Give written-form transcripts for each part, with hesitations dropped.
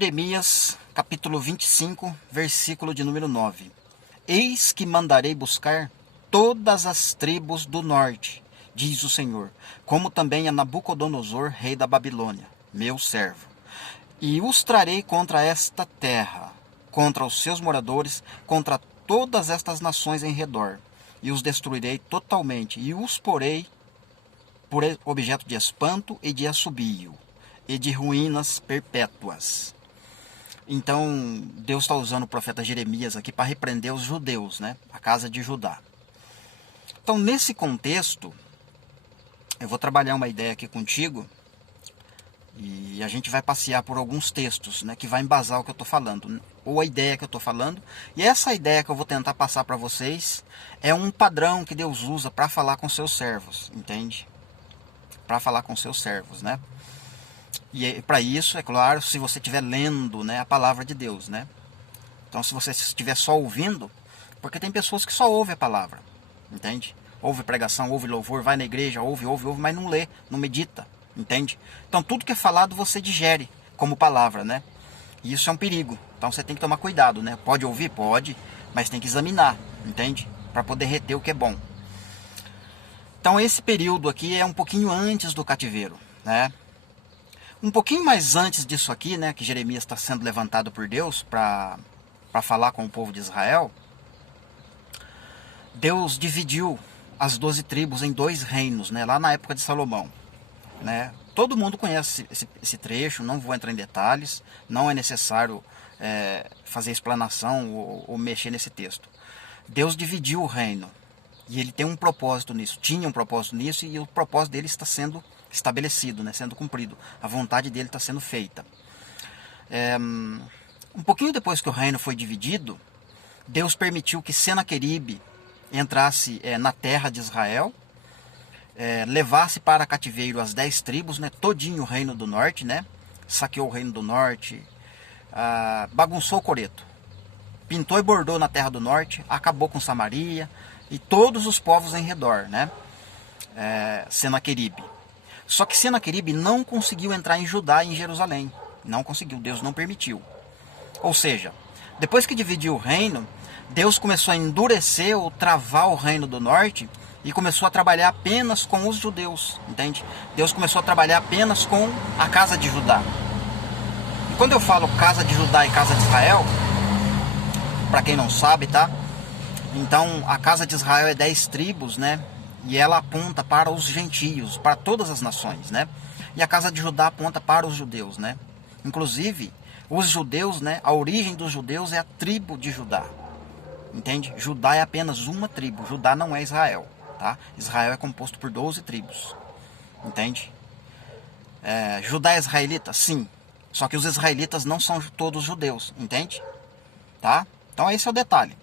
Jeremias, capítulo 25, versículo de número 9. Eis que mandarei buscar todas as tribos do norte, diz o Senhor, como também a Nabucodonosor, rei da Babilônia, meu servo. E os trarei contra esta terra, contra os seus moradores, contra todas estas nações em redor, e os destruirei totalmente, e os porei por objeto de espanto e de assobio, e de ruínas perpétuas. Então, Deus está usando o profeta Jeremias aqui para repreender os judeus, né? A casa de Judá. Então, nesse contexto, eu vou trabalhar uma ideia aqui contigo e a gente vai passear por alguns textos, né, que vai embasar o que eu estou falando, ou a ideia que eu estou falando. E essa ideia que eu vou tentar passar para vocês é um padrão que Deus usa para falar com seus servos, entende? Para falar com seus servos, né? E para isso, é claro, se você estiver lendo, né, a palavra de Deus, né? Então, se você estiver só ouvindo, porque tem pessoas que só ouvem a palavra, entende? Ouve pregação, ouve louvor, vai na igreja, ouve, mas não lê, não medita, entende? Então, tudo que é falado você digere como palavra, né? E isso é um perigo. Então, você tem que tomar cuidado, né? Pode ouvir? Pode, mas tem que examinar, entende? Para poder reter o que é bom. Então, esse período aqui é um pouquinho antes do cativeiro, né? Um pouquinho mais antes disso aqui, né, que Jeremias está sendo levantado por Deus para falar com o povo de Israel, Deus dividiu as 12 tribos em 2 reinos, né, lá na época de Salomão. Né? Todo mundo conhece esse trecho, não vou entrar em detalhes, não é necessário fazer explanação ou mexer nesse texto. Deus dividiu o reino e ele tem um propósito nisso, tinha um propósito nisso e o propósito dele está sendo estabelecido, né, sendo cumprido. A vontade dele está sendo feita. Um pouquinho depois que o reino foi dividido, Deus permitiu que Senaqueribe entrasse na terra de Israel, levasse para cativeiro as 10 tribos, né, todinho o reino do norte, né, saqueou o reino do norte, bagunçou o coreto, pintou e bordou na terra do norte, acabou com Samaria e todos os povos em redor, né, Senaqueribe. Só que Senaqueribe não conseguiu entrar em Judá e em Jerusalém. Não conseguiu, Deus não permitiu. Ou seja, depois que dividiu o reino, Deus começou a endurecer ou travar o reino do norte e começou a trabalhar apenas com os judeus, entende? Deus começou a trabalhar apenas com a casa de Judá. E quando eu falo casa de Judá e casa de Israel, para quem não sabe, tá? Então, a casa de Israel é 10 tribos, né? E ela aponta para os gentios, para todas as nações, né? E a casa de Judá aponta para os judeus, né? Inclusive, os judeus, né? A origem dos judeus é a tribo de Judá. Entende? Judá é apenas uma tribo. Judá não é Israel, tá? Israel é composto por 12 tribos. Entende? Judá é israelita? Sim. Só que os israelitas não são todos judeus, entende? Tá? Então esse é o detalhe.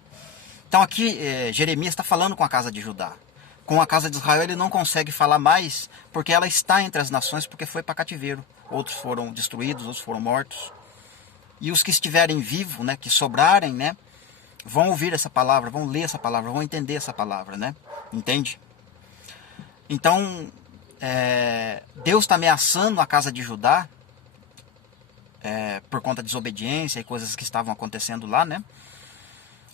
Então aqui Jeremias está falando com a casa de Judá. Com a casa de Israel ele não consegue falar mais, porque ela está entre as nações, porque foi para cativeiro. Outros foram destruídos, outros foram mortos. E os que estiverem vivos, né, que sobrarem, né, vão ouvir essa palavra, vão ler essa palavra, vão entender essa palavra, né? Entende? Então, Deus está ameaçando a casa de Judá, por conta de desobediência e coisas que estavam acontecendo lá, né?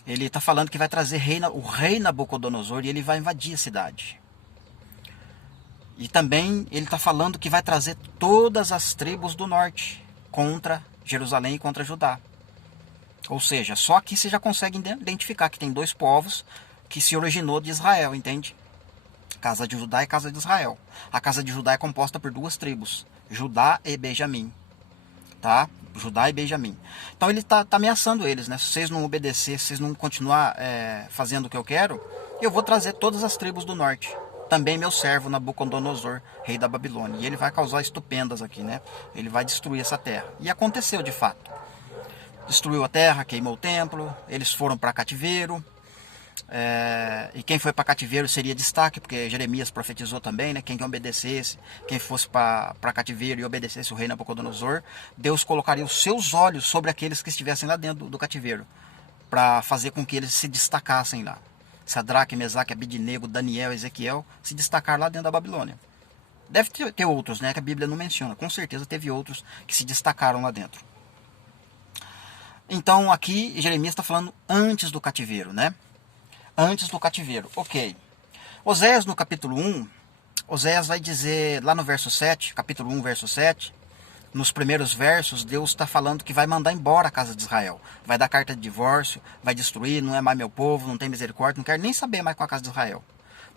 Ele está falando que vai trazer o rei Nabucodonosor e ele vai invadir a cidade. E também ele está falando que vai trazer todas as tribos do norte contra Jerusalém e contra Judá. Ou seja, só aqui você já consegue identificar que tem 2 povos que se originou de Israel, entende? Casa de Judá e casa de Israel. A casa de Judá é composta por 2 tribos, Judá e Benjamim. Tá? Judá e Benjamim. Então ele está ameaçando eles, né? Se vocês não obedecer, se vocês não continuar fazendo o que eu quero, eu vou trazer todas as tribos do norte. Também meu servo Nabucodonosor, rei da Babilônia. E ele vai causar estupendas aqui, né? Ele vai destruir essa terra. E aconteceu de fato. Destruiu a terra, queimou o templo, eles foram para cativeiro. E quem foi para cativeiro seria destaque, porque Jeremias profetizou também, né? Quem obedecesse, quem fosse para cativeiro e obedecesse o rei Nabucodonosor, Deus colocaria os seus olhos sobre aqueles que estivessem lá dentro do cativeiro, para fazer com que eles se destacassem lá. Sadraque, Mesaque, Abidnego, Daniel, Ezequiel se destacaram lá dentro da Babilônia. Deve ter outros, né, que a Bíblia não menciona. Com certeza teve outros que se destacaram lá dentro. Então aqui Jeremias está falando antes do cativeiro, né? Antes do cativeiro, ok. Oséias no capítulo 1, Oséias vai dizer lá no verso 7, capítulo 1, verso 7, nos primeiros versos, Deus está falando que vai mandar embora a casa de Israel. Vai dar carta de divórcio, vai destruir, não é mais meu povo, não tem misericórdia, não quero nem saber mais com a casa de Israel.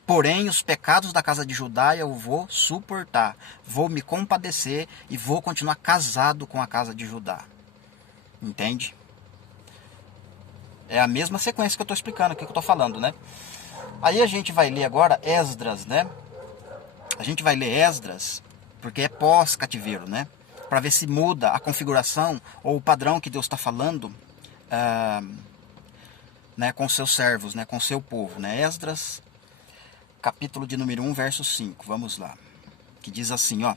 Porém, os pecados da casa de Judá eu vou suportar, vou me compadecer e vou continuar casado com a casa de Judá. Entende? É a mesma sequência que eu estou explicando aqui, que eu estou falando, né? Aí a gente vai ler agora Esdras, né? A gente vai ler Esdras, porque é pós-cativeiro, né? Para ver se muda a configuração ou o padrão que Deus está falando né, com seus servos, né, com seu povo, né? Esdras, capítulo de número 1, verso 5. Vamos lá. Que diz assim, ó.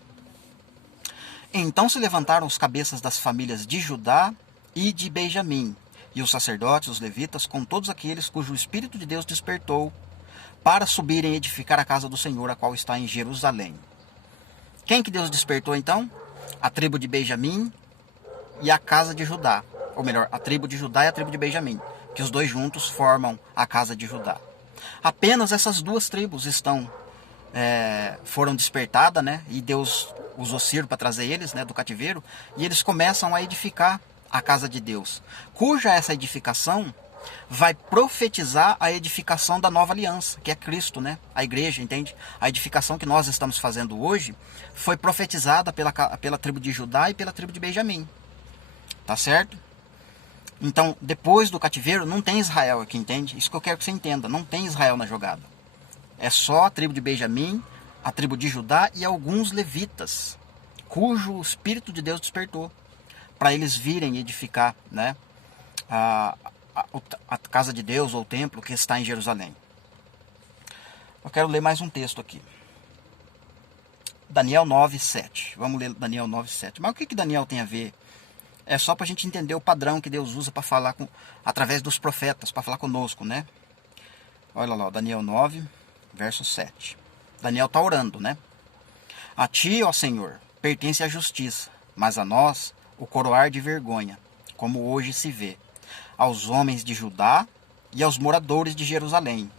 Então se levantaram os cabeças das famílias de Judá e de Benjamim, e os sacerdotes, os levitas, com todos aqueles cujo Espírito de Deus despertou, para subirem e edificar a casa do Senhor, a qual está em Jerusalém. Quem que Deus despertou então? A tribo de Benjamim e a casa de Judá. Ou melhor, a tribo de Judá e a tribo de Benjamim, que os dois juntos formam a casa de Judá. Apenas essas duas tribos foram despertadas, né? E Deus usou Ciro para trazer eles, né, do cativeiro, e eles começam a edificar a casa de Deus, cuja essa edificação vai profetizar a edificação da nova aliança, que é Cristo, né? A igreja, entende? A edificação que nós estamos fazendo hoje foi profetizada pela tribo de Judá e pela tribo de Benjamim. Tá certo? Então, depois do cativeiro, não tem Israel aqui, entende? Isso que eu quero que você entenda. Não tem Israel na jogada. É só a tribo de Benjamim, a tribo de Judá e alguns levitas, cujo Espírito de Deus despertou, para eles virem edificar, né, a casa de Deus ou o templo que está em Jerusalém. Eu quero ler mais um texto aqui. Daniel 9:7. Vamos ler Daniel 9:7. Mas o que Daniel tem a ver? É só para a gente entender o padrão que Deus usa para falar através dos profetas, para falar conosco, né? Olha lá, Daniel 9, verso 7. Daniel está orando, né? A ti, ó Senhor, pertence a justiça, mas a nós o coroar de vergonha, como hoje se vê, aos homens de Judá e aos moradores de Jerusalém,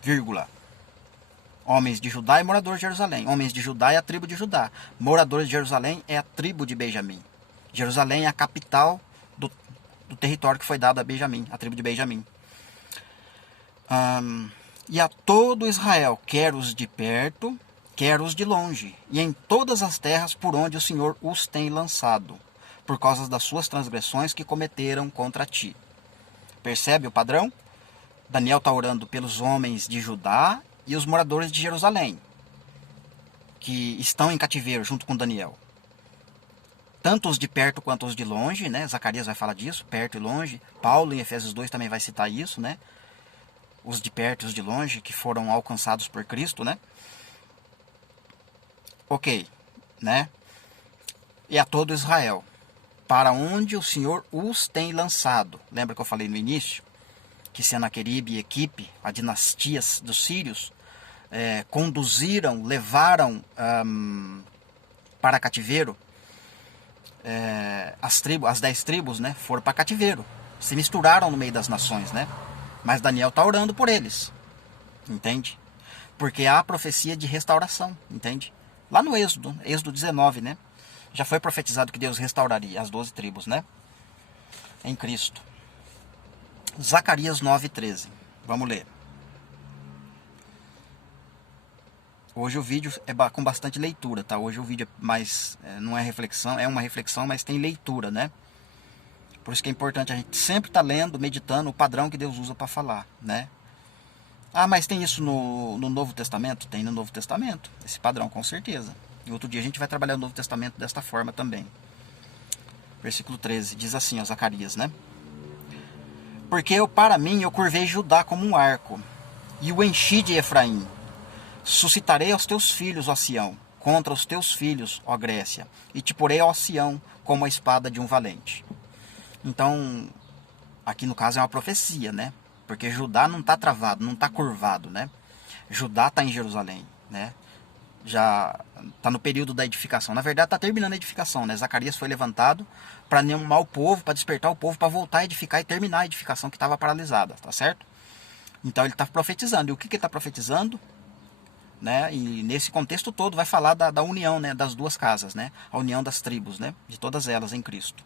vírgula. Homens de Judá e moradores de Jerusalém. Homens de Judá é a tribo de Judá. Moradores de Jerusalém é a tribo de Benjamim. Jerusalém é a capital do território que foi dado a Benjamim, a tribo de Benjamim. E a todo Israel, quer os de perto, quer os de longe, e em todas as terras por onde o Senhor os tem lançado, por causa das suas transgressões que cometeram contra ti. Percebe o padrão? Daniel está orando pelos homens de Judá e os moradores de Jerusalém, que estão em cativeiro junto com Daniel. Tanto os de perto quanto os de longe, né? Zacarias vai falar disso, perto e longe. Paulo, em Efésios 2, também vai citar isso, né? Os de perto e os de longe, que foram alcançados por Cristo, né? Ok, né? E a todo Israel, para onde o Senhor os tem lançado. Lembra que eu falei no início? Que Senaqueribe e equipe, a dinastia dos sírios, conduziram, levaram para cativeiro as 10 tribos, né, foram para cativeiro, se misturaram no meio das nações, né? Mas Daniel está orando por eles, entende? Porque há a profecia de restauração, entende? Lá no Êxodo 19, né? Já foi profetizado que Deus restauraria as 12 tribos, né? Em Cristo. Zacarias 9:13. Vamos ler. Hoje o vídeo é com bastante leitura, tá? Hoje o vídeo é mais, não é reflexão, é uma reflexão, mas tem leitura, né? Por isso que é importante a gente sempre estar lendo, meditando o padrão que Deus usa para falar, né? Ah, mas tem isso no Novo Testamento? Tem no Novo Testamento, esse padrão, com certeza. E outro dia a gente vai trabalhar o Novo Testamento desta forma também. Versículo 13, diz assim, ó, Zacarias, né? Porque para mim eu curvei Judá como um arco, e o enchi de Efraim. Suscitarei aos teus filhos, ó Sião, contra os teus filhos, ó Grécia, e te porei, ó Sião, como a espada de um valente. Então, aqui no caso é uma profecia, né? Porque Judá não está travado, não está curvado, né? Judá está em Jerusalém, né? já está no período da edificação. Na verdade, está terminando a edificação, né? Zacarias foi levantado para animar o povo, para despertar o povo, para voltar a edificar e terminar a edificação que estava paralisada, tá certo? Então ele está profetizando. E o que ele está profetizando? Né? E nesse contexto todo vai falar da união, né? Das duas casas, né? A união das tribos, né? De todas elas em Cristo.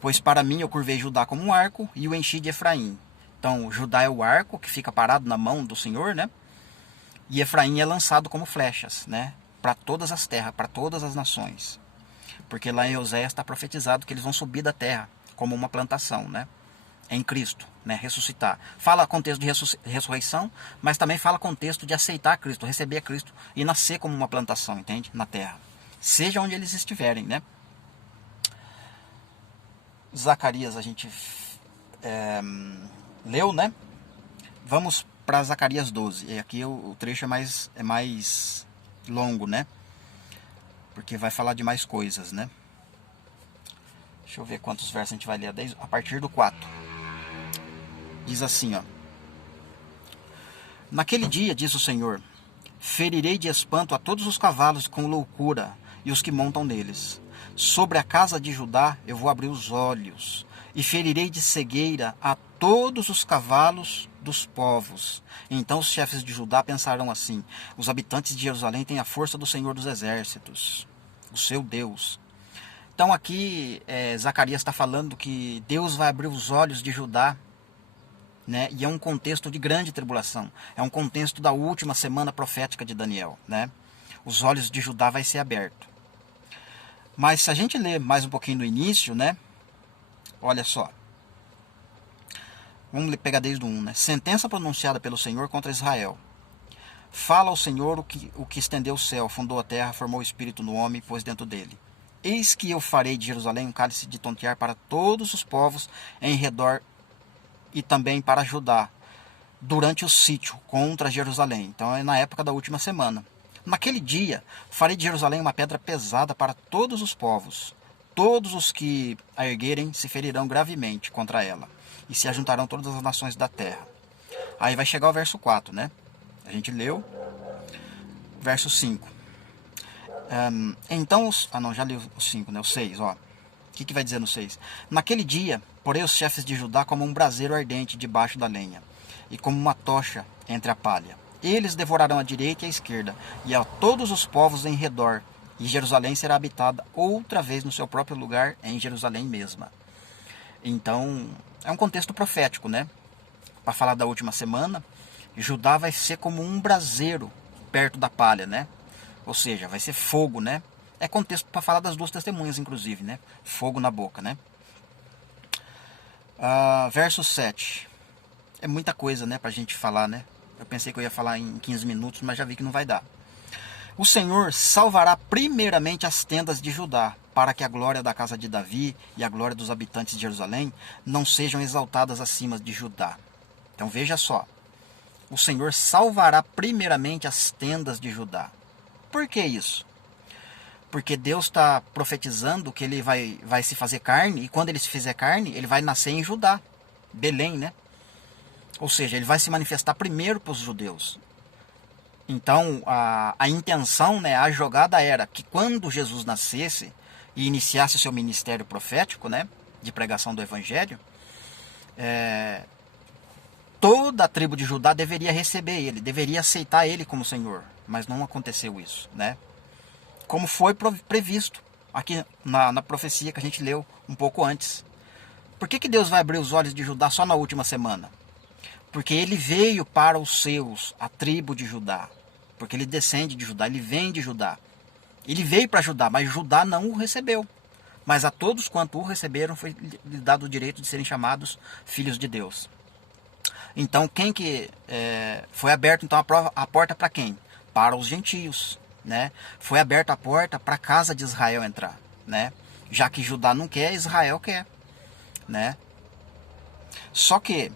Pois para mim eu curvei Judá como um arco e o enchi de Efraim. Então Judá é o arco que fica parado na mão do Senhor, né? E Efraim é lançado como flechas, né? Para todas as terras, para todas as nações. Porque lá em Oséias está profetizado que eles vão subir da terra como uma plantação, né? Em Cristo, né? Ressuscitar. Fala contexto de ressurreição, mas também fala contexto de aceitar Cristo, receber Cristo e nascer como uma plantação, entende? Na terra. Seja onde eles estiverem, né? Zacarias a gente leu, né? Vamos para Zacarias 12. E aqui o trecho é mais longo, né? Porque vai falar de mais coisas, né? Deixa eu ver quantos versos a gente vai ler a partir do 4. Diz assim, ó. Naquele dia, diz o Senhor, ferirei de espanto a todos os cavalos com loucura e os que montam neles. Sobre a casa de Judá eu vou abrir os olhos e ferirei de cegueira a todos os cavalos dos povos. Então os chefes de Judá pensarão assim: os habitantes de Jerusalém têm a força do Senhor dos Exércitos, o seu Deus. Então aqui Zacarias está falando que Deus vai abrir os olhos de Judá, né? E é um contexto de grande tribulação. É um contexto da última semana profética de Daniel, né? Os olhos de Judá vai ser aberto. Mas se a gente ler mais um pouquinho no início, né? Olha só. Vamos pegar desde o 1, né? Sentença pronunciada pelo Senhor contra Israel. Fala ao Senhor o que estendeu o céu, fundou a terra, formou o espírito no homem e pôs dentro dele. Eis que eu farei de Jerusalém um cálice de tontear para todos os povos em redor e também para Judá, durante o sítio contra Jerusalém. Então é na época da última semana. Naquele dia, farei de Jerusalém uma pedra pesada para todos os povos. Todos os que a erguerem se ferirão gravemente contra ela, e se ajuntarão todas as nações da terra. Aí vai chegar o verso 4, né? A gente leu. Verso 5. Então os... Ah, não, já li o 5, né? O 6, ó. O que vai dizer no 6? Naquele dia, porei os chefes de Judá como um braseiro ardente debaixo da lenha, e como uma tocha entre a palha. Eles devorarão a direita e a esquerda, e a todos os povos em redor, e Jerusalém será habitada outra vez no seu próprio lugar, em Jerusalém mesma. Então, é um contexto profético, né? Para falar da última semana, Judá vai ser como um braseiro perto da palha, né? Ou seja, vai ser fogo, né? É contexto para falar das duas testemunhas, inclusive, né? Fogo na boca, né? Verso 7. É muita coisa, né, pra gente falar, né? Eu pensei que eu ia falar em 15 minutos, mas já vi que não vai dar. O Senhor salvará primeiramente as tendas de Judá, para que a glória da casa de Davi e a glória dos habitantes de Jerusalém não sejam exaltadas acima de Judá. Então veja só. O Senhor salvará primeiramente as tendas de Judá. Por que isso? Porque Deus está profetizando que ele vai se fazer carne, e quando ele se fizer carne, ele vai nascer em Judá, Belém, né? Ou seja, ele vai se manifestar primeiro para os judeus. Então, a intenção, né, a jogada era que quando Jesus nascesse e iniciasse o seu ministério profético, né, de pregação do Evangelho, toda a tribo de Judá deveria receber ele, deveria aceitar ele como Senhor. Mas não aconteceu isso, né? Como foi previsto aqui na profecia que a gente leu um pouco antes. Por que Deus vai abrir os olhos de Judá só na última semana? Porque ele veio para os seus, a tribo de Judá. Porque ele descende de Judá, ele vem de Judá. Ele veio para Judá, mas Judá não o recebeu. Mas a todos quanto o receberam foi lhe dado o direito de serem chamados filhos de Deus. Então quem que foi aberto então a porta para quem? Para os gentios, né? Foi aberta a porta para a casa de Israel entrar, né? Já que Judá não quer, Israel quer, né? Só que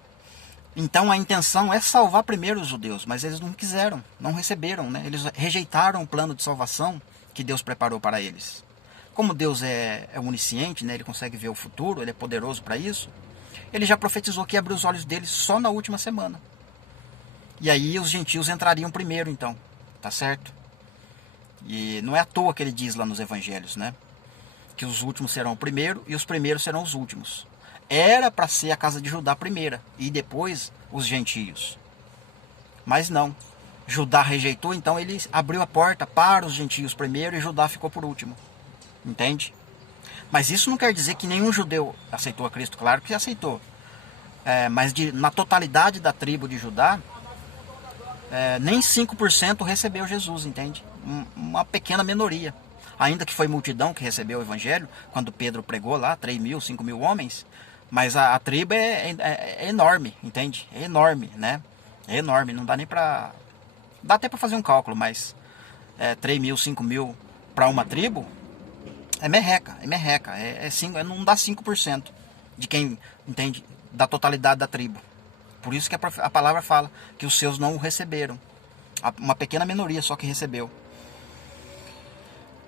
então a intenção é salvar primeiro os judeus, mas eles não quiseram, não receberam, né? Eles rejeitaram o plano de salvação que Deus preparou para eles. Como Deus é onisciente, né? Ele consegue ver o futuro, ele é poderoso para isso. Ele já profetizou que ia abrir os olhos deles só na última semana. E aí os gentios entrariam primeiro, então, tá certo? E não é à toa que ele diz lá nos evangelhos, né? Que os últimos serão o primeiro e os primeiros serão os últimos. Era para ser a casa de Judá primeira e depois os gentios. Mas não. Judá rejeitou, então ele abriu a porta para os gentios primeiro e Judá ficou por último. Entende? Mas isso não quer dizer que nenhum judeu aceitou a Cristo. Claro que aceitou. Mas na totalidade da tribo de Judá, nem 5% recebeu Jesus, entende? Uma pequena minoria. Ainda que foi multidão que recebeu o evangelho, quando Pedro pregou lá, 3.000, 5.000 homens, mas a tribo é enorme, entende? É enorme, né? É enorme, não dá nem pra... Dá até pra fazer um cálculo, mas 3.000, 5.000 para uma tribo, é merreca, não dá 5% de quem, entende, da totalidade da tribo. Por isso que a palavra fala que os seus não o receberam. Uma pequena minoria só que recebeu.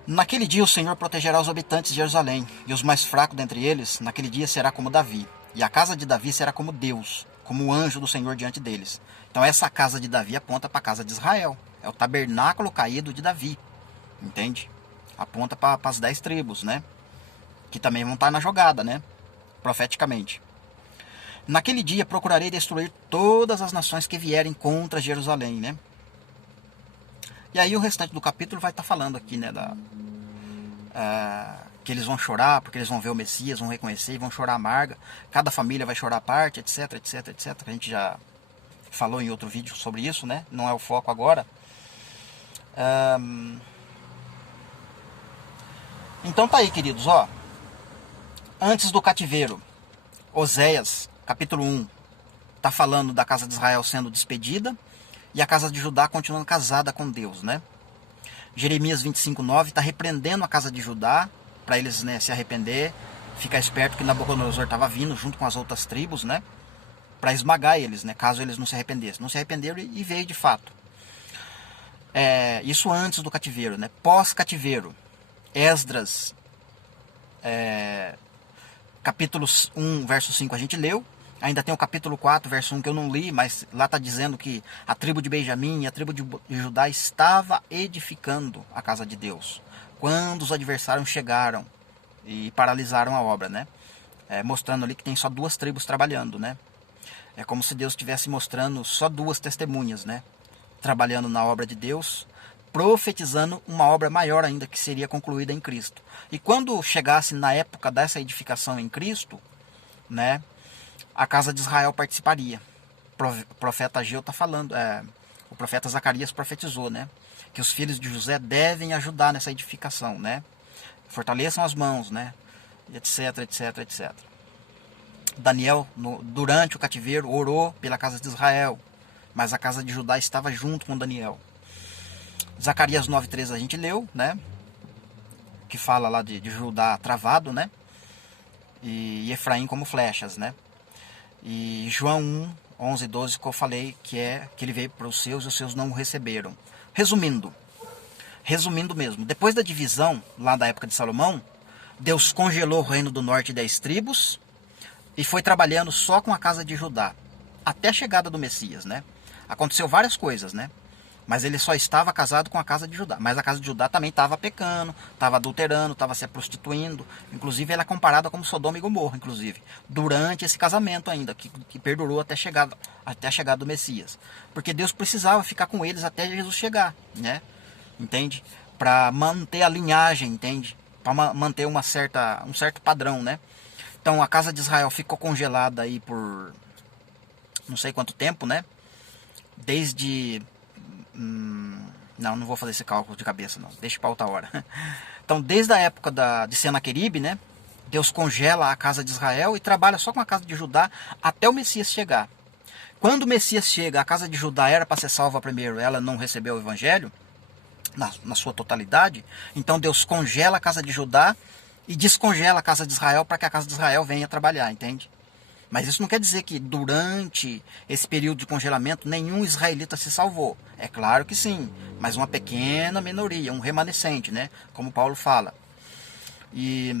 Naquele dia o Senhor protegerá os habitantes de Jerusalém, e os mais fracos dentre eles, naquele dia será como Davi, e a casa de Davi será como Deus, como o anjo do Senhor diante deles. Então essa casa de Davi aponta para a casa de Israel, é o tabernáculo caído de Davi, entende? Aponta para as 10 tribos, né? Que também vão estar na jogada, né? Profeticamente. Naquele dia procurarei destruir todas as nações que vierem contra Jerusalém, né? E aí o restante do capítulo vai estar falando aqui, né? Que eles vão chorar, porque eles vão ver o Messias, vão reconhecer e vão chorar amarga. Cada família vai chorar à parte, etc, etc, etc. A gente já falou em outro vídeo sobre isso, né? Não é o foco agora. Então tá aí, queridos, ó. Antes do cativeiro, Oséias, capítulo 1, tá falando da casa de Israel sendo despedida e a casa de Judá continuando casada com Deus, né? Jeremias 25:9 está repreendendo a casa de Judá para eles, né, se arrepender, ficar esperto que Nabucodonosor estava vindo junto com as outras tribos, né, para esmagar eles, né, caso eles não se arrependessem. Não se arrependeram e veio de fato. Isso antes do cativeiro, né? Pós-cativeiro, Esdras, capítulo 1, verso 5 a gente leu. Ainda tem o capítulo 4, verso 1 que eu não li, mas lá está dizendo que a tribo de Benjamim e a tribo de Judá estava edificando a casa de Deus, quando os adversários chegaram e paralisaram a obra, né? Mostrando ali que tem só 2 tribos trabalhando, né? É como se Deus estivesse mostrando só 2 testemunhas, né? Trabalhando na obra de Deus, profetizando uma obra maior ainda que seria concluída em Cristo. E quando chegasse na época dessa edificação em Cristo, né? A casa de Israel participaria. O profeta Ageu está falando, o profeta Zacarias profetizou, né? Que os filhos de José devem ajudar nessa edificação, né? Fortaleçam as mãos, né? Etc, etc, etc. Daniel, durante o cativeiro, orou pela casa de Israel, mas a casa de Judá estava junto com Daniel. Zacarias 9:3 a gente leu, né? Que fala lá de Judá travado, né? E Efraim como flechas, né? E João 1:11-12 que eu falei que ele veio para os seus e os seus não o receberam. Resumindo mesmo, depois da divisão lá da época de Salomão, Deus congelou o reino do norte 10 tribos e foi trabalhando só com a casa de Judá até a chegada do Messias, né? Aconteceu várias coisas, né? Mas ele só estava casado com a casa de Judá. Mas a casa de Judá também estava pecando, estava adulterando, estava se prostituindo. Inclusive, ela é comparada como Sodoma e Gomorra, inclusive. Durante esse casamento ainda, que perdurou até a chegada do Messias. Porque Deus precisava ficar com eles até Jesus chegar, né? Entende? Para manter a linhagem, entende? Para manter um certo padrão, né? Então, a casa de Israel ficou congelada aí por não sei quanto tempo, né? Desde... não vou fazer esse cálculo de cabeça, não. Deixa para outra hora. Então, desde a época de Senaqueribe, né? Deus congela a casa de Israel e trabalha só com a casa de Judá até o Messias chegar. Quando o Messias chega, a casa de Judá era para ser salva primeiro, ela não recebeu o evangelho na sua totalidade. Então, Deus congela a casa de Judá e descongela a casa de Israel para que a casa de Israel venha trabalhar, entende? Mas isso não quer dizer que durante esse período de congelamento nenhum israelita se salvou. É claro que sim, mas uma pequena minoria, um remanescente, né? Como Paulo fala. E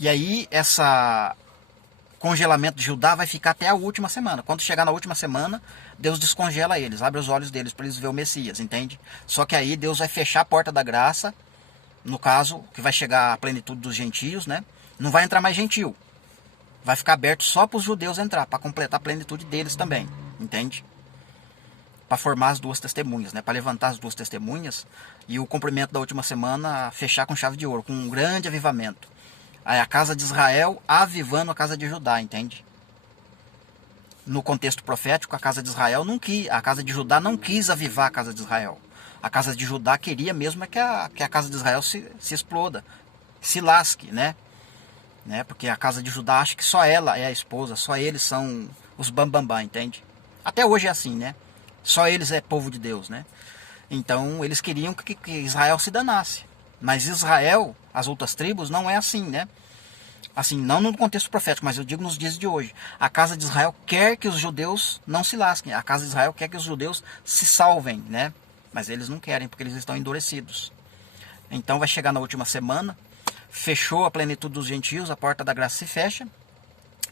aí congelamento de Judá vai ficar até a última semana. Quando chegar na última semana, Deus descongela eles, abre os olhos deles para eles ver o Messias, entende? Só que aí Deus vai fechar a porta da graça, no caso, que vai chegar a plenitude dos gentios, né? Não vai entrar mais gentil. Vai ficar aberto só para os judeus entrar, para completar a plenitude deles também, entende? Para formar as duas testemunhas, né? Para levantar as duas testemunhas e o cumprimento da última semana fechar com chave de ouro, com um grande avivamento. Aí a casa de Israel avivando a casa de Judá, entende? No contexto profético, a casa de Israel não quis, a casa de Judá não quis avivar a casa de Israel. A casa de Judá queria mesmo que a casa de Israel se exploda, se lasque, né? Porque a casa de Judá acha que só ela é a esposa, só eles são os bambambam, entende? Até hoje é assim, né? Só eles é povo de Deus, né? Então eles queriam que Israel se danasse. Mas Israel, as outras tribos, não é assim, né? Assim, não no contexto profético, mas eu digo nos dias de hoje. A casa de Israel quer que os judeus não se lasquem. A casa de Israel quer que os judeus se salvem, né? Mas eles não querem, porque eles estão endurecidos. Então vai chegar na última semana, fechou a plenitude dos gentios, a porta da graça se fecha,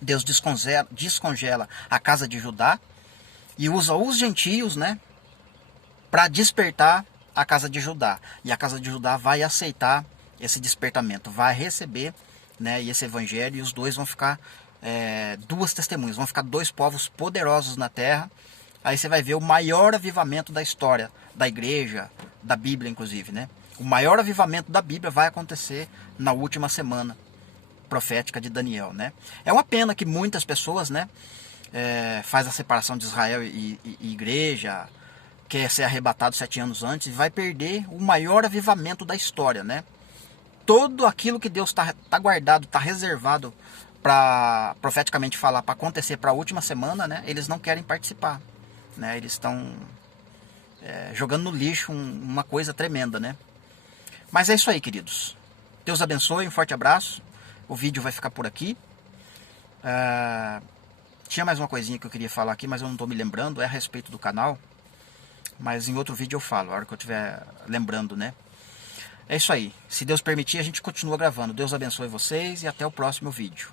Deus descongela a casa de Judá e usa os gentios, né, para despertar a casa de Judá. E a casa de Judá vai aceitar esse despertamento, vai receber, né, esse evangelho, e os dois vão ficar duas testemunhas, vão ficar dois povos poderosos na terra. Aí você vai ver o maior avivamento da história da igreja, da Bíblia inclusive, né? O maior avivamento da Bíblia vai acontecer na última semana profética de Daniel, né? É uma pena que muitas pessoas, né, faz a separação de Israel e igreja, quer ser arrebatado 7 anos antes e vai perder o maior avivamento da história, né? Todo aquilo que Deus tá guardado, tá reservado para profeticamente falar, para acontecer para a última semana, né? Eles não querem participar, né? Eles estão jogando no lixo uma coisa tremenda, né? Mas é isso aí, queridos. Deus abençoe, um forte abraço. O vídeo vai ficar por aqui. Tinha mais uma coisinha que eu queria falar aqui, mas eu não estou me lembrando. É a respeito do canal. Mas em outro vídeo eu falo, a hora que eu estiver lembrando, né? É isso aí. Se Deus permitir, a gente continua gravando. Deus abençoe vocês e até o próximo vídeo.